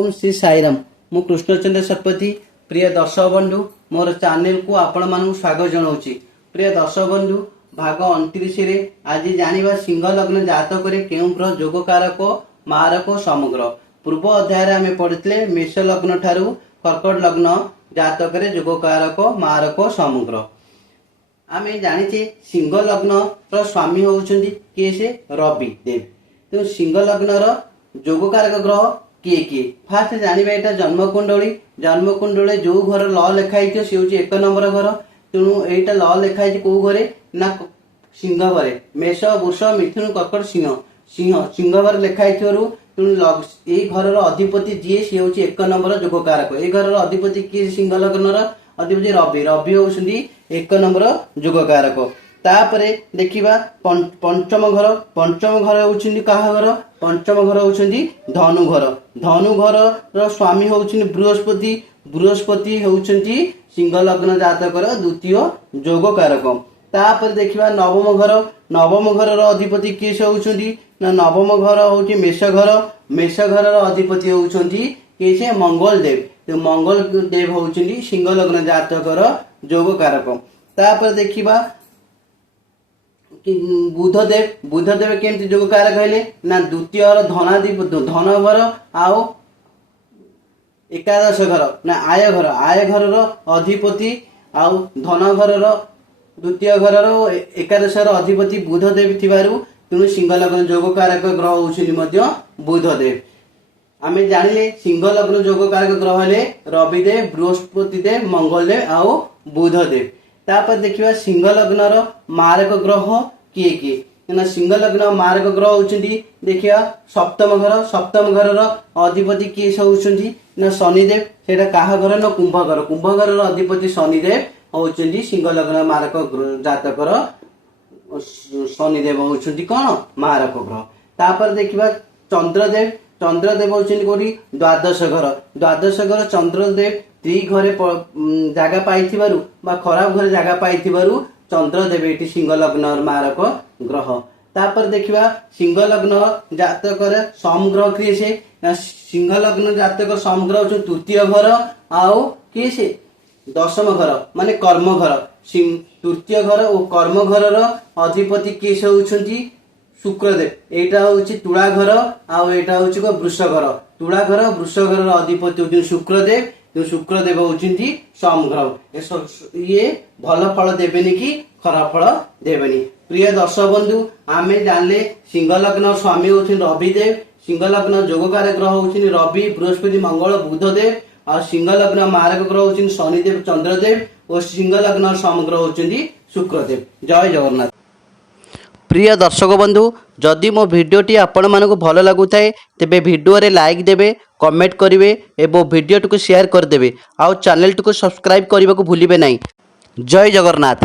ओम श्री साईराम। मु कृष्णचंद्र शतपथी। प्रिय दर्शक बंधु मोर चैनल को आपण मानक स्वागत जनाऊँगी। प्रिय दर्शक बंधु भाग 29 रे आज जानिबा सिंह लग्न जातक केउं ग्रह जोग कारक मारक समग्र। पूर्व अध्याय आमे पढ़ितले मेष लग्न ठारू कर्कट लग्न जातक जोग कारक मारक समग्र। आमे जानिचे सिंह लग्न रो स्वामी होउछन्ती के से रवि देव। तो सिंह लग्न रो जोग कारक ग्रह किए किए फास्ट जानिबा एटा जन्म कुंडली जो घर ल लिखाई से हूँ 1 नंबर घर। तेणु एटा ल लिखाई कौ घरे ना सिंह घरे मेष वृष मिथुन कर्कट सिंह सिंह सिंह घर लिखाई तेणु ये घर अधिपति जी सी हूँ 1 नंबर जोग कारक। ये घर अधिपति किए सिंह लग्न अधिपति रवि रवि होउछन्ती 1 नंबर जोग कारक। तापरे देखिबा पंचम घर होउछन्ती काहा घर पंचम घर होउछन्ती धनु घर रो स्वामी होउछन्ती बृहस्पति बृहस्पति होउछन्ती सिंह लग्न जातकर द्वितीय जोग कारक। तापर देखिबा नवम घर रो अधिपति किए से होउछन्ती ना नवम घर होउछि मेष घर रो अधिपति होउछन्ती के से मंगल देव। तो मंगल देव होउछन्ती सिंह लग्न जातकर जोग कारक। तापर देखिबा बुधदेव केमती जोग कारक कहले ना द्वितीय धन घर आओ एकादश घर ना आय घर रो अधिपति आउ धन घर रो द्वितीय घर रो एकादश अधिपति बुधदेव थिबारु तेणु सिंह लग्न जोग कारक ग्रह होउछन्ती मध्य बुधदेव। आमे जानिले सिंह लग्न जोग कारक ग्रह हेले रविदेव बृहस्पति देव मंगल देव आउ बुधदेव। तापर देखिबा सिंह लग्न रो मारक ग्रह किए किए ना सिंह लग्न मारक ग्रह होउछन्ती देखिया सप्तम घर रो अधिपति किए होउछन्ती ना शनिदेव। सेटा काहा घर न कुंभ घर रो अधिपति शनिदेव होउछन्ती सिंह लग्न मारक जातकर शनिदेव होउछन्ती कोन मारक ग्रह। तापर देखिबा चंद्रदेव होउछन्ती कोठी द्वादश घर चंद्रदेव त्री घरे जागा पाइथिबारु बा खराब घरे जागा पाइथिबारु चंद्रदेव एटी सिंह लग्न मारक ग्रह। तापर देखिबा सिंह लग्न जातकर समग्रह किए से सिंह लग्न जातक समग्रह जो तृतीय घर आउ किए से दशम घर माने कर्म घर तृतीय घर और कर्म घर रो अधिपति किए से होउछन्ती शुक्रदेव। एटा होउछि तुला घर आउ एटा होउछि वृष घर। तुला घर वृष घर रो अधिपति होउछि शुक्रदेव। तो शुक्रदेव होउछन्ती समग्रह। ये भल फल देबेनी कि खराब फल देबेनी। प्रिय दर्शक बंधु आमे जानले सिंह लग्न स्वामी होउछन्ती रविदेव। सिंह लग्न जोग कारक ग्रह होउछन्ती रवि बृहस्पति मंगल बुधदेव और सिंह लग्न मारक ग्रह होउछन्ती शनिदेव चंद्रदेव और सिंह लग्न समग्रह होउछन्ती शुक्रदेव। जय जगन्नाथ। प्रिय दर्शक बंधु जदि मो भिडियोटी आपण मानक भल लगुଥାଏ तेबे भिडियो रे लाइक देबे कमेंट करिवे एवं भिडियो को शेयर कर देबे आउ चैनल को सब्सक्राइब करने को भूलिबे नहीं। जय जगन्नाथ।